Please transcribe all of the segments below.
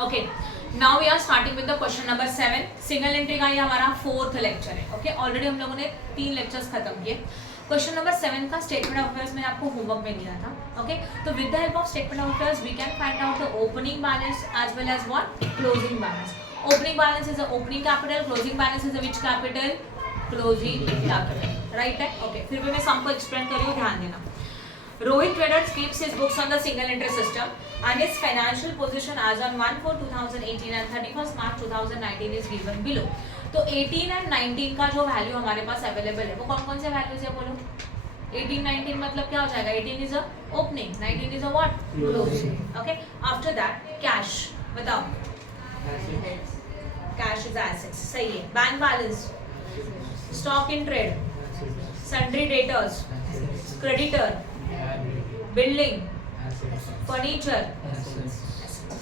Okay, now we are starting with the question number 7. Single entry का ये हमारा 4th lecture है. Okay, already हम लोगों ने 3 लेक्चर्स खत्म किए. क्वेश्चन नंबर 7 का स्टेटमेंट ऑफ अफेयर्स मैंने आपको होमवर्क में दिया था. ओके, तो with the help of statement of affairs we can find out the opening balance as well as what closing balance. Opening balance is the opening capital, closing balance is the which capital? Closing capital. Right है. Okay, फिर भी मैं सम को explain कर रही हूँ, ध्यान देना. Rohit Traders keeps his books on the single entry system and his financial position as on 1/4/2018 and 31st March 2019 is given below. तो 18 and 19 का जो वैल्यू हमारे पास अवेलेबल है वो कौन कौन से वैल्यूज है बोलो. 18 19 मतलब क्या हो जाएगा? 18 is a opening, 19 is a what? Closing. Okay, after that cash. बताओ, कैश इज एसेट्स. सही है. Bank balance, stock in trade, sundry debtors, creditor, building, furniture.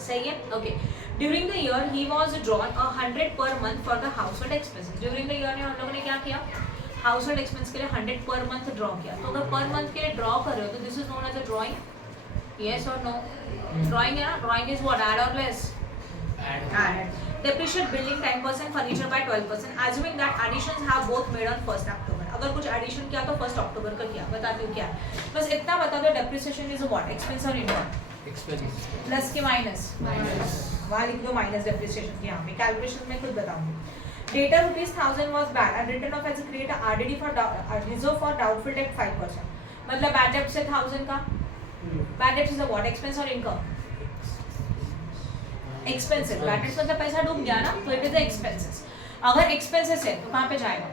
सही है. Okay, during the year he was drawn 100 per month for the house hold expenses. During the year में हम लोगों ने क्या किया? हाउस होल्ड एक्सपेंस के लिए 100 पर मंथ ड्रॉ किया. तो अगर पर मंथ के लिए ड्रॉ कर रहे हो तो this is known as a drawing. Yes और नो? ड्रॉइंग है ना. Drawing is what? ऐड और less? Add. Depreciate building 10%, furniture by 12%. Assuming that additions have both made on 1st October. अगर कुछ एडिशन किया तो 1st अक्टूबर का किया. बताती हूँ क्या है. बस इतना बता दो. Depreciation is what? एक्सपेंस और इनकम. एक्सपेंस प्लस के माइनस. वहाँ लिख दो माइनस डेप्रिसिएशन. यहाँ पे कैलकुलेशन में खुद बताऊंगी. Data ₹1000 was bad and written off as a create a RDD for reserve for doubtful debt 5%. मतलब bad debt से 1000 का. Bad debt is a what? Expense और इनकम? एक्सपेंसेस. बैड डेट्स मतलब पैसा डूब गया ना, तो इट इज द एक्सपेंसेस. अगर एक्सपेंसेस है तो कहाँ पे जाएगा?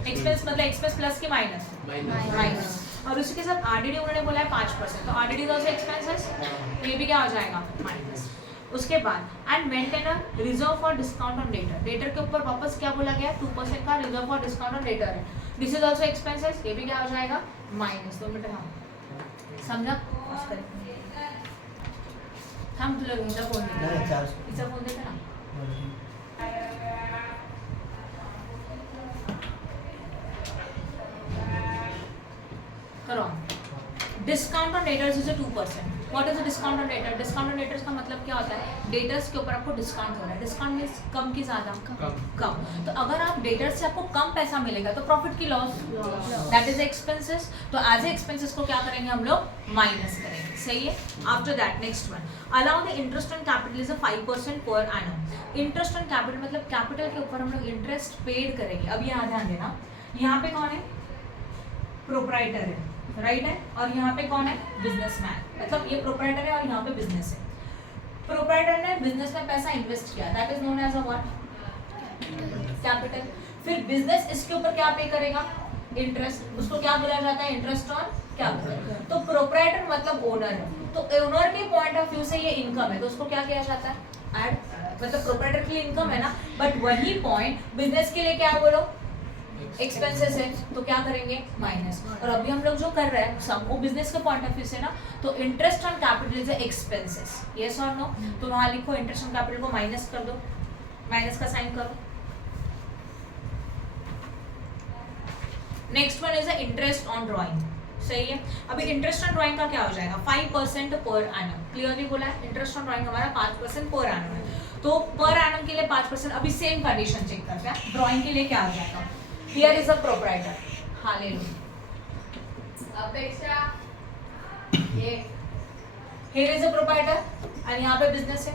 एक्सपेंस मतलब एक्सपेंस प्लस के माइनस. माइनस. और उसी के साथ आरडीडी उन्होंने बोला है 5%, तो आरडीडी इज आल्सो एक्सपेंसेस, तो ये भी क्या हो जाएगा? माइनस. उसके बाद and maintain a reserve for discount on debtor. Debtor के ऊपर वापस क्या बोला गया? 2% का reserve for discount on debtor है. दिस इज आल्सो एक्सपेंसेस, ये भी क्या हो जाएगा? माइनस. 2 मिनट. हाँ, समझा? हम तुला इचा फोन देते ना. करो. Discount on debtors is 2%. What is a discount on debtor? Discount on debtors का मतलब क्या होता है? डेटर्स के ऊपर आपको डिस्काउंट हो रहा है. डिस्काउंट मींस कम की ज्यादा? कम. तो अगर आप डेटर्स से आपको कम पैसा मिलेगा तो प्रॉफिट की लॉस, दैट इज एक्सपेंसेस. तो एज ए एक्सपेंसेस को क्या करेंगे हम लोग? माइनस करेंगे. सही है. After that next one, allow the interest on capital is 5% per annum. Interest on capital मतलब कैपिटल के ऊपर हम लोग इंटरेस्ट पेड करेंगे. अब यहाँ ध्यान देना, यहाँ पे कौन है? प्रोप्राइटर है, राइट है. और यहाँ पे कौन है? बिजनेसमैन. मतलब ये प्रोप्राइटर है और यहाँ पे बिजनेस है. प्रोप्राइटर ने बिजनेस में पैसा इन्वेस्ट किया, that is known as a what? Capital. फिर बिजनेस इसके ऊपर क्या पे करेगा? इंटरेस्ट. उसको क्या बोला जाता है? Interest on capital. तो प्रोप्राइटर मतलब ओनर है, तो ओनर के पॉइंट ऑफ व्यू से ये इनकम है, तो उसको क्या किया जाता है? ऐड. मतलब प्रोप्राइटर के लिए इनकम है ना, बट वही पॉइंट बिजनेस के लिए क्या है बोलो? एक्सपेंसेस है, तो क्या करेंगे? माइनस. और अभी हम लोग जो कर रहे हैं सब वो बिजनेस के पॉइंट ऑफ व्यू से ना, तो interest on capital is expenses. Yes और नो? तो वहां लिखो इंटरेस्ट ऑन कैपिटल को माइनस कर दो. माइनस का साइन करो. Next one is the interest on drawing. सही है. अभी इंटरेस्ट ऑन ड्राइंग का क्या हो जाएगा? 5% पर एनम. क्लियरली बोला है. इंटरेस्ट ऑन ड्राइंग हमारा 5% पर एनम है, तो पर एनम के लिए 5%. अभी सेम कंडीशन चेक करते हैं. ड्राइंग के लिए क्या आ जाएगा? Here is a proprietor. हाँ ले लो. अपेक्षा ये. Here is a proprietor और यहाँ पे बिजनेस है.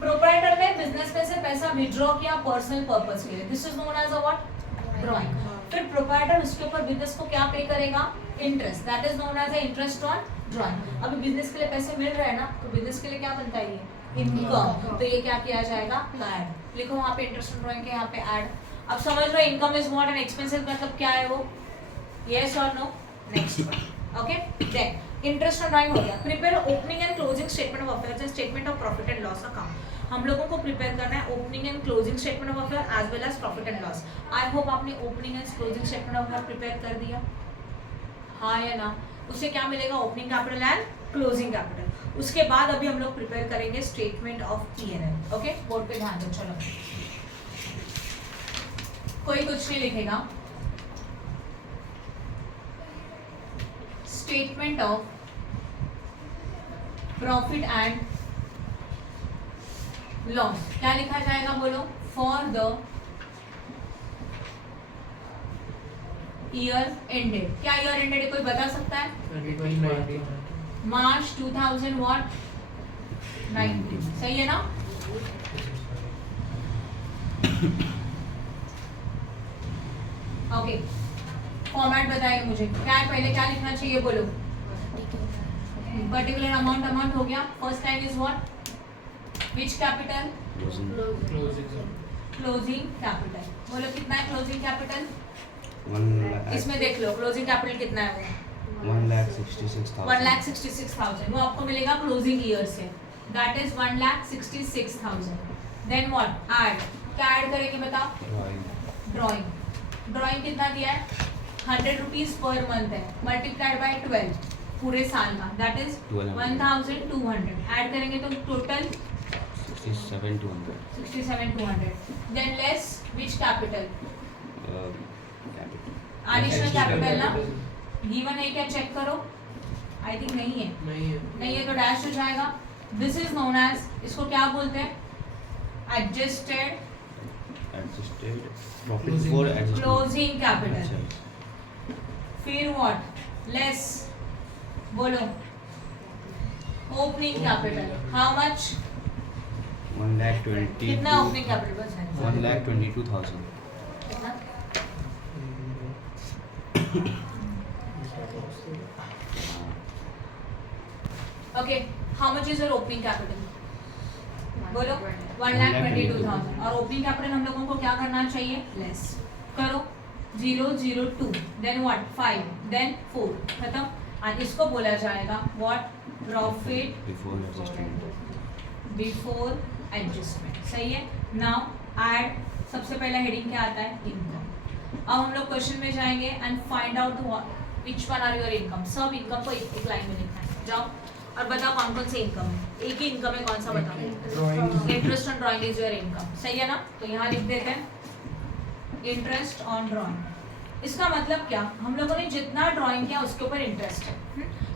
प्रोप्राइटर ने बिजनेस में से पैसा विड्रॉ किया पर्सनल पर्पस के लिए. This is known as a what? Drawing. फिर प्रोप्राइटर उसके ऊपर बिजनेस को क्या पे करेगा? Interest. That is known as a interest on drawing. अभी बिजनेस के लिए पैसे मिल रहे हैं ना, तो बिजनेस के लिए क्या बनता है? ये इनकम. तो ये क्या किया जाएगा? ऐड. लिखो वहाँ पे इंटरेस्ट ऑन ड्राइंग के यहाँ पे ऐड. अब समझ लो income is what and expenses मतलब क्या है वो? यस और no? Next one. Okay, then interest on drawing हो गया. Prepare opening and closing statement of affairs and statement of profit and loss account. हम लोगों को प्रिपेयर करना है opening and closing statement of affair as well as profit and loss. I hope आपने opening and closing statement of affair prepare कर दिया. हाँ या ना? उससे क्या मिलेगा? Opening capital and closing capital. उसके बाद अभी हम लोग प्रिपेयर करेंगे statement of P&L. Okay, board पे ध्यान दो. चलो, कोई कुछ नहीं लिखेगा. Statement of profit and loss क्या लिखा जाएगा बोलो, फॉर द ईयर एंडेड, क्या ईयर एंडेड कोई बता सकता है? मार्च 2019, सही है ना? ओके फॉर्मेट बताइए मुझे, क्या है पहले क्या लिखना चाहिए बोलो? पर्टिकुलर अमाउंट हो गया, first line is what, which capital? Closing capital. बोलो कितना है क्लोजिंग कैपिटल? इसमें देख लो क्लोजिंग कैपिटल कितना है वो, 1,66,000। वो आपको मिलेगा क्लोजिंग ईयर से, that is 1,66,000। Then what, add, क्या ऐड करेंगे बताओ? ड्राइंग कितना दिया है? 100 रुपीज पर मंथ है, मल्टीप्लाइड बाय 12 पूरे साल का, दैट इज 1,200। ऐड करेंगे तो टोटल 67,200। देन लेस विच कैपिटल? एडिशनल कैपिटल ना, गिवन है क्या चेक करो? आई थिंक नहीं है तो डैश हो जाएगा। दिस इज नोन एज, इसको क्या बोलते हैं? Adjusted closing capital. फिर व्हाट, लेस बोलो ओपनिंग कैपिटल, हाउ मच? 1,20,000 कितना ओपनिंग कैपिटल बचा है? 1,22,000 कितना? Okay, how much is your opening capital? बोलो 1,22,000। और ओपनिंग कैपिटल हम लोगों को क्या करना चाहिए? लेस करो 002, देन व्हाट 5, देन 4, खत्म। और इसको बोला जाएगा व्हाट, प्रॉफिट बिफोर एडजस्टमेंट, सही है। नाउ ऐड, सबसे पहला हेडिंग क्या आता है? इनकम। अब हम लोग क्वेश्चन में जाएंगे and find out which one are your income. सब इनकम को एक लाइन में लिखना है, जाओ और बताओ कौन कौन से इनकम है। एक ही इनकम है, कौन सा बताओ? Interest on drawing is your income, सही है ना? तो यहाँ लिख देते हैं इंटरेस्ट ऑन ड्राइंग। इसका मतलब क्या, हम लोगों ने जितना ड्राइंग किया उसके ऊपर इंटरेस्ट है।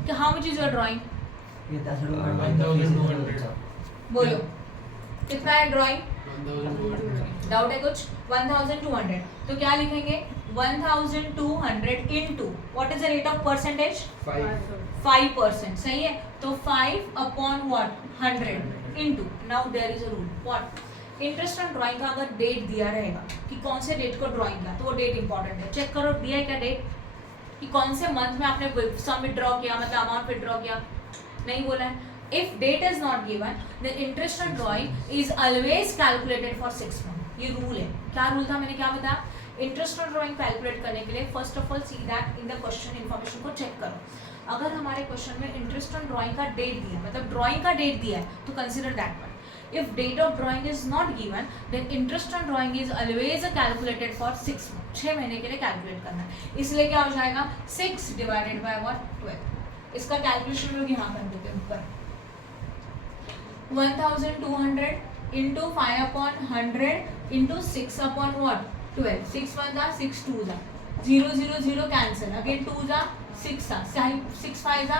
कि how much is your drawing? बोलो कितना है ड्राइंग? डाउट है कुछ? 1,200। तो क्या लिखेंगे? 1,200 into what is the rate of percentage? 5%, सही है। तो 5 upon what, 100 into, now there is a rule what, interest on drawing का अगर डेट दिया रहेगा कि कौन से डेट को ड्राइंग किया, तो वो डेट इंपॉर्टेंट है। चेक करो दिया है क्या डेट, कि कौन से मंथ में आपने सम विड्रॉ किया, मतलब अमाउंट विड्रॉ किया, नहीं बोला है। If date is not given then interest on drawing is always calculated for 6 month. ये रूल है। क्या रूल था, मैंने क्या बताया? इंटरेस्ट ऑन ड्राइंग कैलकुलेट करने के लिए first of all see that in the question information को चेक करो। अगर हमारे क्वेश्चन में इंटरेस्ट ऑन ड्राइंग का डेट दिया, मतलब ड्राइंग का डेट दिया है, तो consider that one. If date of drawing is not given, then interest on drawing is always calculated for 6 months. 6 महीने के लिए कैलकुलेट करना है, इसलिए क्या हो जाएगा? 6 डिवाइडेड बाय व्हाट, 12। इसका कैलकुलेशन लोग यहाँ कर देते हैं ऊपर, 1,200 into 5 upon 100 into 6 upon what, 12। 6 1 जा, 6 2 जा, 0 0 0 कैंसिल, अगेन 2 जा, 6 जा, 6 5 जा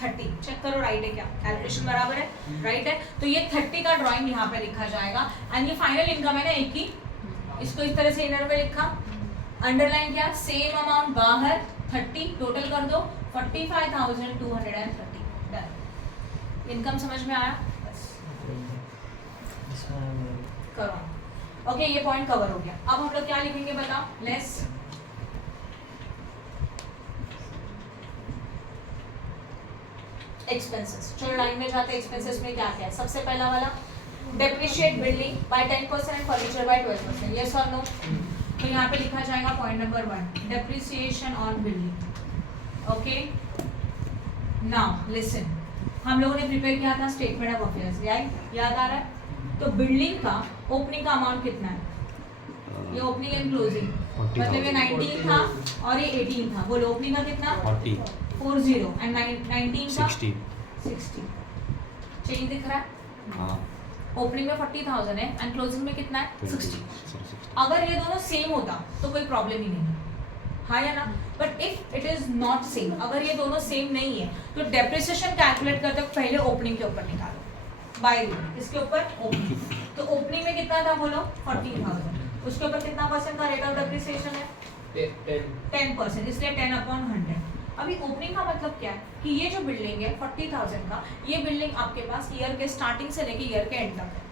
30। चेक करो राइट है क्या, कैलकुलेशन बराबर है, राइट है। तो ये 30 का ड्राइंग यहाँ पे लिखा जाएगा। एंड ये फाइनल इनकम है ना एक ही, इसको इस तरह से इनर में लिखा, अंडरलाइन किया, सेम अमाउंट बाहर 30, टोटल कर दो 45,230। डन। इनकम समझ में आया? बस करो। ओके, ये पॉइंट कवर हो गया। अब हम लोग क्या लिखेंगे बताओ? Less expenses. चलो लाइन में जाते हैं, एक्सपेंसेस में क्या क्या है। सबसे पहला वाला, depreciate building bye 10% and furniture bye 12%, yes और नो? तो यहाँ पे लिखा जाएगा point number 1, depreciation on building. Okay, now listen, हम लोगों ने प्रिपेयर किया था स्टेटमेंट ऑफ अफेयर्स, याद आ रहा है? तो बिल्डिंग का ओपनिंग का अमाउंट कितना है? ये ओपनिंग एंड क्लोजिंग, मतलब ये 19 था और ये 18 था। बोलो ओपनिंग का कितना? 40 एंड 19 का 60। चेंज दिख रहा है? हाँ। ओपनिंग में 40,000 है एंड क्लोजिंग में कितना है? 60। अगर ये दोनों सेम होता तो कोई प्रॉब्लम ही नहीं है, हाँ या ना? But if it is not same, अगर ये दोनों सेम नहीं है तो डेप्रिसिएशन कैलकुलेट करते वक्त पहले ओपनिंग के ऊपर निकालो। बाय इसके ऊपर ओपनिंग, तो ओपनिंग में कितना था बोलो 40,000, उसके ऊपर कितना परसेंट का रेट ऑफ डेप्रिसिएशन है 10%, इसलिए 10/100। अभी ओपनिंग का मतलब क्या है कि ये जो बिल्डिंग है 40,000 का, ये बिल्डिंग आपके पास ईयर के स्टार्टिंग से लेके ईयर के एंड तक है,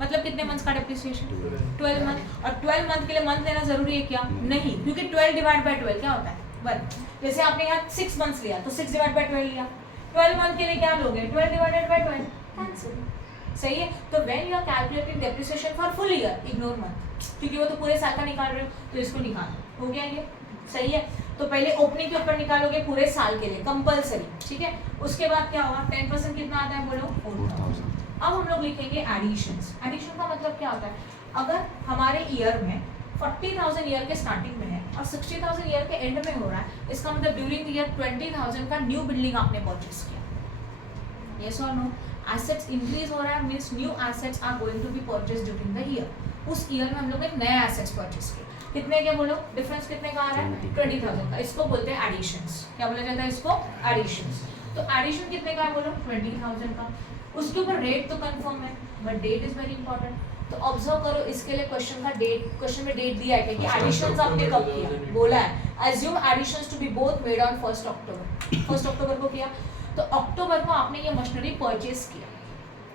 मतलब कितने मंथ्स का डेप्रिसिएशन 12 मंथ। और 12 मंथ के लिए मंथ लेना जरूरी है क्या? नहीं, क्योंकि 12 डिवाइड बाय 12 क्या होता है 1। जैसे आपने यहाँ 6 मंथ्स लिया तो 6 डिवाइड बाय 12 लिया, 12 मंथ के लिए क्या लोगे 12 डिवाइडेड बाय 12, कैंसिल। सही है, तो when you are calculating depreciation for full year ignore month, क्योंकि वो तो पूरे साल का निकाल रहे हो, तो इसको निकालो। हो गया ये सही है। तो पहले ओपनिंग के ऊपर निकालोगे पूरे साल के लिए कंपलसरी, ठीक है। उसके बाद क्या होगा 10% कितना आता है बोलो 4,000। अब हम लोग लिखेंगे एडिशंस। एडिशन का मतलब क्या होता है, अगर हमारे ईयर में 40,000 ईयर के स्टार्टिंग में है और 60,000 ईयर के एंड में हो रहा है, इसका मतलब ड्यूरिंग द ईयर 20,000 का न्यू बिल्डिंग आपने परचेस किया। यस और नो? एसेट्स इंक्रीज हो रहा है means new assets are going to be purchased during the year. उस ईयर में हम लोग एक नया एसेट्स परचेस किया, कितने के बोलो, डिफरेंस कितने का आ रहा है 20,000 का, इसको बोलते हैं एडिशंस। क्या बोला जाता है इसको? एडिशंस। तो एडिशन कितने का है बोलो 20,000 का। उसके ऊपर रेट तो कंफर्म है but date is very important, तो ऑब्जर्व करो इसके लिए क्वेश्चन का डेट, क्वेश्चन में डेट दिया है कि एडिशंस आपने कब किया, बोला है assume additions to be both made on 1 October. 1 अक्टूबर को किया, तो अक्टूबर को आपने ये मशीनरी परचेस किया,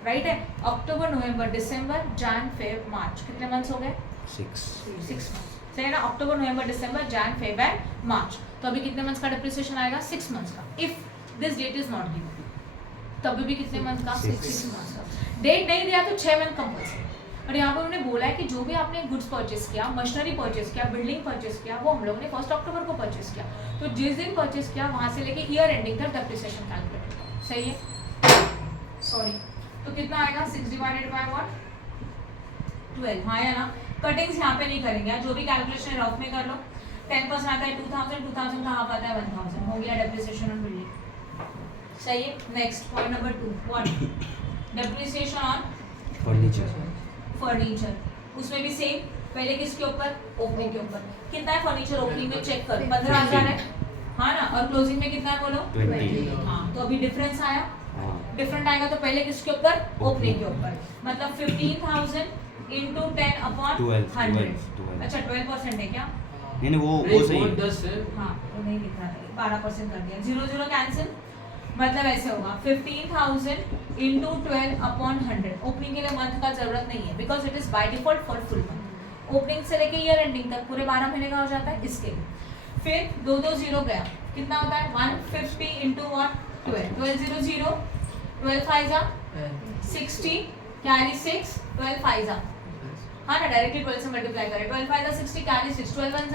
राइट है। अक्टूबर November December Jan Feb March, कितने मंथ्स हो गए 6 मंथ्स, सही है ना। अक्टूबर November December Jan Feb and मार्च, तो अभी कितने मंथ्स का डेप्रिसिएशन आएगा 6 मंथ्स का। If this date is not given तब भी कितने मंथ का 6 मंथ्स का। डेट नहीं दिया तो 6 मंथ कंपल्सरी। और यहाँ पर उन्होंने बोला है कि जो भी आपने गुड्स परचेस किया, मशीनरी परचेस किया, बिल्डिंग परचेस किया, वो हम लोगों ने 1 अक्टूबर को परचेस किया, तो जिस दिन परचेस किया वहां से लेके ईयर एंडिंग तक डेप्रिसिएशन कैलकुलेट होगा, सही है। सॉरी, तो कितना आएगा 6 डिवाइडेड बाय व्हाट 12, हाँ या ना। कटिंग्स यहाँ पे नहीं करेंगे, जो भी कैलकुलेशन रफ में कर लो। 10% आता है 2,000, 2,000 का हाफ आता है 1,000, हो गया डेप्रिसिएशन ऑन बिल्डिंग, सही है। Next point number 2 what depreciation on furniture. उसमें भी सेम, पहले किसके ऊपर ओपनिंग के ऊपर। कितना है फर्नीचर ओपनिंग में चेक कर 15,000 है, हाँ ना, और क्लोजिंग में कितना है बोलो 20। हाँ, तो अभी डिफरेंस आया, डिफरेंट आएगा तो पहले किसके ऊपर ओपनिंग के ऊपर, मतलब 15,000 into 10/100। अच्छा 12% है क्या? नहीं वो सही है 10 है। हाँ तो नहीं लिख रहा था, 12% कर दिया, 0 0 कैंसिल, मतलब ऐसे होगा 15,000 into 12/100। ओपनिंग के लिए मंथ का जरूरत नहीं है because it is by default for full month. Opening से लेके ईयर एंडिंग तक पूरे 12 महीने का हो जाता है इसके लिए। फिर 2 2 0 गया, कितना होता है 150 into what 12, 12 0 0, 12 5 60, कैरी 6, 12 5 हाँ ना, डायरेक्टली 12 से मल्टीप्लाई करें, 12 5 60, कैरी 6, 12 1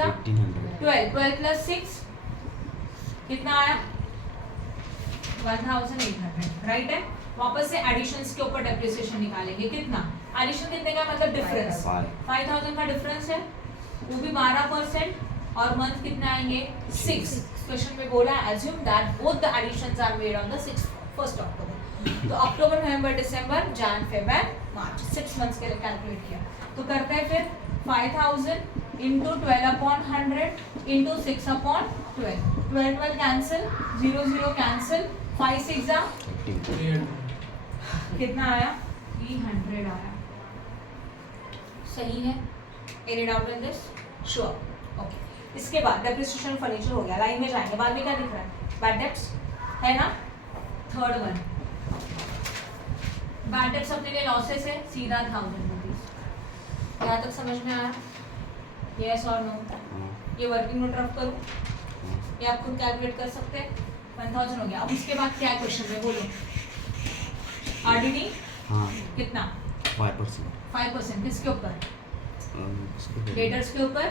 12, 12 प्लस 6 कितना आया 1,800, राइट है। वापस से एडिशंस के ऊपर डेप्रिसिएशन निकालेंगे, कितना एडिशन कितने का मतलब डिफरेंस 5,000 का डिफरेंस है, वो भी 12%, और मंथ कितने आएंगे 6। क्वेश्चन में बोला assume that both the additions are made on the 1st October। तो October November December Jan Feb and March 6 months के लिए कैलकुलेट किया, तो करते हैं फिर 5,000 into 12/100 into 6/12, 12 12 कैंसिल, 0 0 कैंसिल, 5 6 कितना आया 300 आया, सही है। Any doubt in this? Sure, okay. इसके बाद डेप्रिसिएशन फर्नीचर हो गया, लाइन में जाएंगे, बाद में क्या दिख रहा है बैड डेब्ट्स है ना, थर्ड वन। बैड डेब्ट्स अपने लिए लॉसेस है, सीधा 1,000 रुपीज। यहाँ तक समझ में आया? यस और नो? ये वर्किंग नोट रफ करूँ, ये आप खुद कैलकुलेट कर सकते हैं, 1,000 हो गया। अब इसके बाद क्या क्वेश्चन में बोलो, आरडीडी कितना 5%, किसके ऊपर डेटर्स के ऊपर,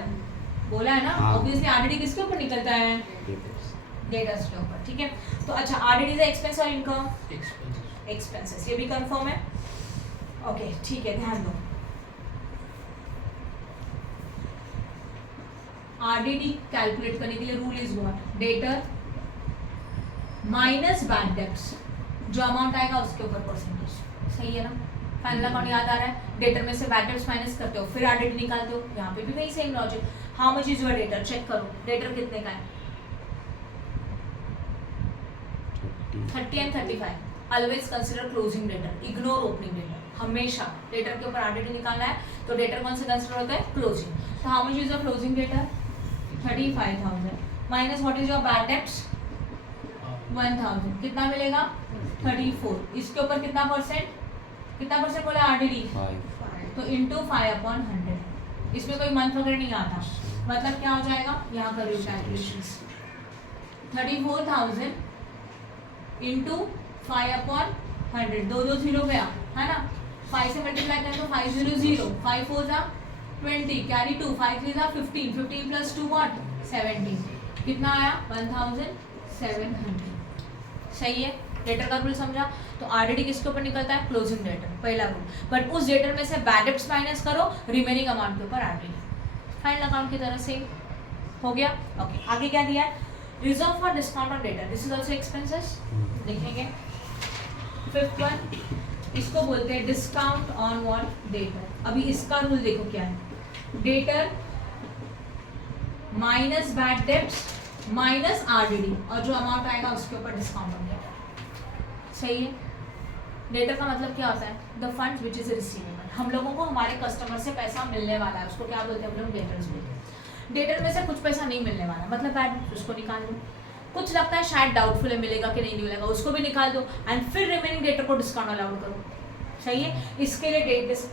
बोला है ना, ऑब्वियसली आरडीडी किसके ऊपर निकलता है डेटर्स के ऊपर, ठीक है। तो अच्छा आरडीडी से एक्सपेंस और इनकम एक्सपेंसेस, ये भी कंफर्म है, ओके ठीक है। ध्यान दो, आरडीडी कैलकुलेट करने के लिए rule is what, debtor minus bad debts, जो अमाउंट आएगा उसके ऊपर परसेंटेज, सही है ना। फाइनल अमाउंट याद आ रहा है, डेटर में से बैड डेब्ट्स माइनस करते हो फिर आरडीडी निकालते हो, यहाँ पे भी वही same logic. How much is your debtor, check करो डेटर कितने का है 30 and 35। Always consider closing debtor, ignore opening debtor. हमेशा डेटर के ऊपर आरडीडी निकालना है तो डेटर कौन से कंसिडर होता है? क्लोजिंग। तो how much is your closing debtor? 35,000 minus what is your bad debts? 1,000। कितना मिलेगा? 34। इसके ऊपर कितना परसेंट बोला आरडीडी? 5। तो इंटू 5/100। इसमें कोई मंथ वगैरह नहीं आता, मतलब क्या हो जाएगा? यहाँ करिए कैलकुलेशंस। 34,000 इंटू 5/100, 2 0 गया है ना, 5 से मल्टीप्लाई करें तो 5 0 0, 5 4 जा 20, कैरी 2, 5 3 जा 15, 15 प्लस 2 व्हाट? 17। कितना आया? 1,700। सही है? डेटर का रूल समझा? तो आरडीडी किसके ऊपर निकलता है? क्लोजिंग डेटर, पहला रूल। बट उस डेटर में से बैड डेट्स माइनस करो, रिमेनिंग अमाउंट के ऊपर आरडीडी। फाइनल अकाउंट की तरह से हो गया। ओके, आगे क्या दिया है? Reserve for discount on debtor, this is also expenses. देखेंगे 5th वन, इसको बोलते हैं डिस्काउंट ऑन व्हाट? डेटर। अभी इसका रूल देखो क्या है? Debtor minus bad debts minus RDD, और जो अमाउंट आएगा उसके ऊपर डिस्काउंट ऑन डेटर। सही है? डेटर का मतलब क्या होता है? The funds which is receivable. हम लोगों को हमारे कस्टमर से पैसा मिलने वाला है, उसको क्या बोलते हैं हम लोग? डेटर्स बोलते हैं। डेटर में से कुछ पैसा नहीं मिलने वाला, मतलब बैड, उसको निकाल दो। कुछ लगता है शायद डाउटफुल है मिलेगा कि नहीं मिलेगा, उसको भी निकाल दो, एंड फिर रिमेनिंग डेटर को डिस्काउंट अलाउड करो। सही है? इसके लिए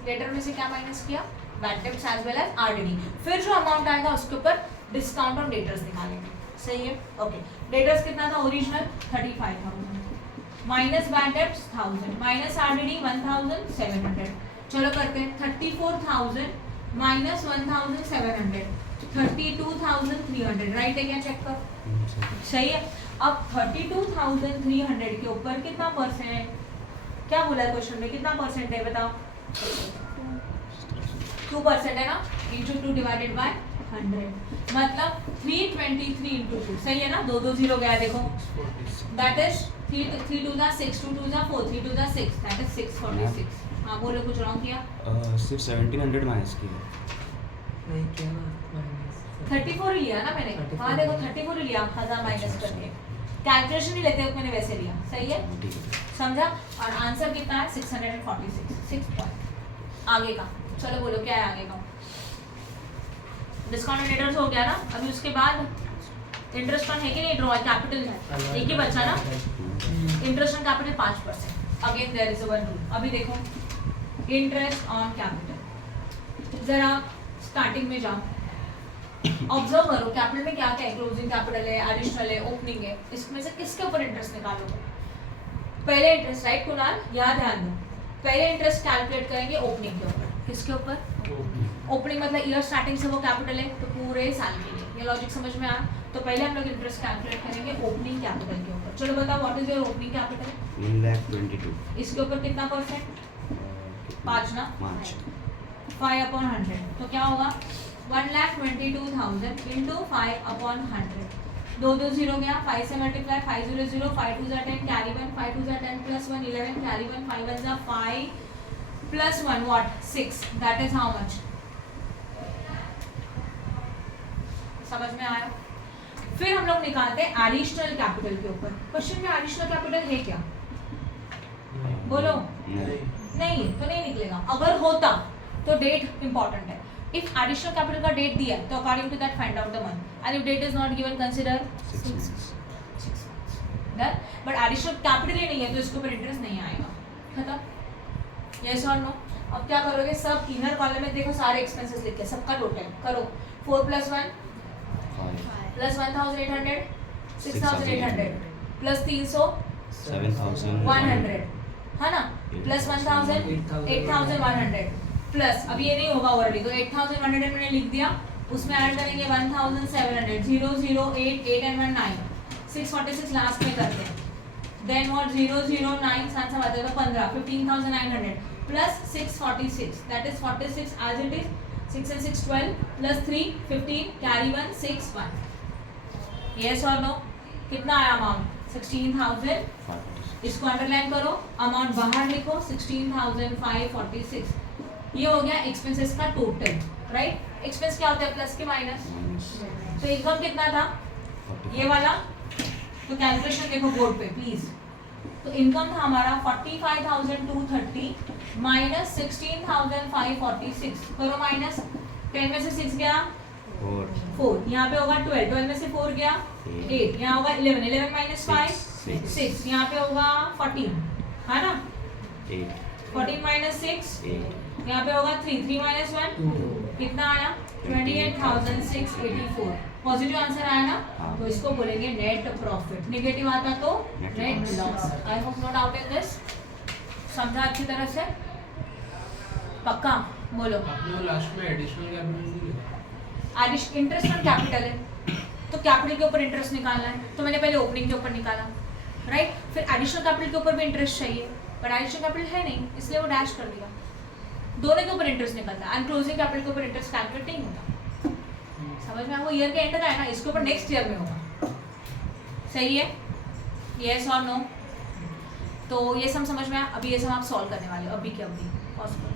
डेटर में से क्या माइनस किया? Bad debts as well as RDD. फिर जो अमाउंट आएगा उसके ऊपर डिस्काउंट ऑन डेटर्स निकालेंगे। सही है? ओके, डेटर्स कितना था original? 35,000 minus bad debts 1000 minus RDD 1,700। चलो करते हैं 34,000 माइनस 1,700, 32,300। राइट है क्या? चेक कर। सही है? अब 32,300 के ऊपर कितना परसेंट? क्या बोला है क्वेश्चन में? कितना परसेंट है बताओ? 2% है ना, इंटू 2 डिवाइडेड बाय 100, मतलब 323 इंटू 2। सही है ना? 2 2 0 गया देखो, दैट इज 3 3 2 जा 6, 2 2 जा 4, 3 2 जा 6, दैट इज 646। हाँ बोलो, कुछ रॉन्ग किया? सिर्फ 1700 माइनस किया नहीं किया ना, माइनस 34 ही लिया ना मैंने। हाँ देखो 34 ही लिया, 1000 माइनस करके। कैलकुलेशन नहीं लेते, मैंने वैसे लिया। सही है? समझा? और आंसर कितना है? 646, 6 पॉइंट। आगे का चलो बोलो, क्या है आगे का? डिस्काउंट डेटर्स हो गया ना। अभी उसके बाद इंटरेस्ट ऑन है कि नहीं? ड्रॉ कैपिटल है, एक ही बचा ना। Interest on capital 5%। Again there is one rule. अभी देखो इंटरेस्ट ऑन कैपिटल, जरा स्टार्टिंग में जाओ, ऑब्जर्व करो कैपिटल में क्या क्या है। क्लोजिंग कैपिटल है, एडिशनल है, ओपनिंग है। इसमें से किसके ऊपर इंटरेस्ट निकालोगे? पहले इंटरेस्ट, राइट कुणाल? यहाँ ध्यान दो, पहले इंटरेस्ट कैलकुलेट करेंगे ओपनिंग के ऊपर। किसके ऊपर? ओपनिंग मतलब ईयर स्टार्टिंग से वो कैपिटल है तो पूरे साल के लिए। ये लॉजिक समझ में आया? तो पहले हम लोग इंटरेस्ट कैलकुलेट करेंगे ओपनिंग कैपिटल के ऊपर। चलो बताओ what is your opening capital? 1,22,000। इसके ऊपर कितना परसेंट? 5 ना, 5/100। तो क्या होगा? 1,22,000 इंटू 5/100। 2 2 0 गया, 5 से मल्टीप्लाई, 5 0 0, 5 2 जा 10, कैरी 1, 5 2 जा 10 प्लस 1 11, कैरी 1, 5 1 जा 5 plus 1 what? 6। That is how much? समझ में आया? फिर हम लोग निकालते हैं एडिशनल कैपिटल के ऊपर। क्वेश्चन में एडिशनल कैपिटल है क्या? बोलो। नहीं तो नहीं निकलेगा। अगर होता तो डेट इंपॉर्टेंट है। इफ एडिशनल कैपिटल का डेट दिया है तो according to that find out the month, and if date is not given consider 6 months। Done? But additional capital ही नहीं है तो इसके ऊपर इंटरेस्ट नहीं आएगा। खत्म? यस और नो? अब क्या करोगे? सब इनर कॉलम में देखो सारे एक्सपेंसेस लिख के सबका टोटल करो। 4 + 1 प्लस 1,800, 6,800 प्लस 300 7,100 है ना, प्लस 1,000 8,100 प्लस, अब ये नहीं होगा ओवरली तो 8,100 मैंने लिख दिया, उसमें ऐड करेंगे 1,700 0 0 8 8 and 1 9 646 लास्ट में करते हैं। देन व्हाट 0 0 9 7 7 तो 15 15,900 plus 646 that is 46 as it is 6 and 6 12 plus 3 15 carry 1 6 1। Yes और नो? कितना आया अमाउंट? 16,000। इसको अंडरलाइन करो, अमाउंट बाहर लिखो 16,546। ये हो गया एक्सपेंसेस का टोटल, राइट? एक्सपेंस क्या होता है? प्लस के माइनस। तो इनकम कितना था? ये वाला। तो कैलकुलेशन देखो बोर्ड पे प्लीज। तो इनकम था हमारा 45,230 माइनस 16,546, करो माइनस, 10 में से 6 गया 4, यहाँ पे होगा 12 में से 4 गया 8, यहाँ होगा 11 माइनस 5 6, यहाँ पे होगा 14, है ना, 14 माइनस 6, यहाँ पे होगा 3 माइनस 1, कितना आया 28,684, पॉजिटिव आंसर आया ना, तो इसको बोलेंगे नेट प्रॉफिट, नेगेटिव आता तो net loss. I hope no doubt in this, समझा अच्छी तरह से, पक्का बोलो। आपने लास्ट में एडिशनल कैपिटल दिया, इंटरेस्ट ऑन कैपिटल है, तो कैपिटल के ऊपर इंटरेस्ट निकालना है, तो मैंने पहले ओपनिंग के ऊपर निकाला, राइट, फिर एडिशनल कैपिटल के ऊपर भी इंटरेस्ट चाहिए, बट एडिशनल कैपिटल है नहीं, इसलिए वो डैश कर दिया, दोनों के ऊपर इंटरेस्ट निकलता है, एंड क्लोजिंग कैपिटल के ऊपर इंटरेस्ट कैलकुलेट नहीं होता, समझ में, वो ईयर के एंड का है ना, इसके ऊपर नेक्स्ट ईयर में होगा, सही है, यस और नो, तो ये सब समझ में आया। अभी ये सब आप सॉल्व करने वाले हो, अभी के अभी पॉसिबल।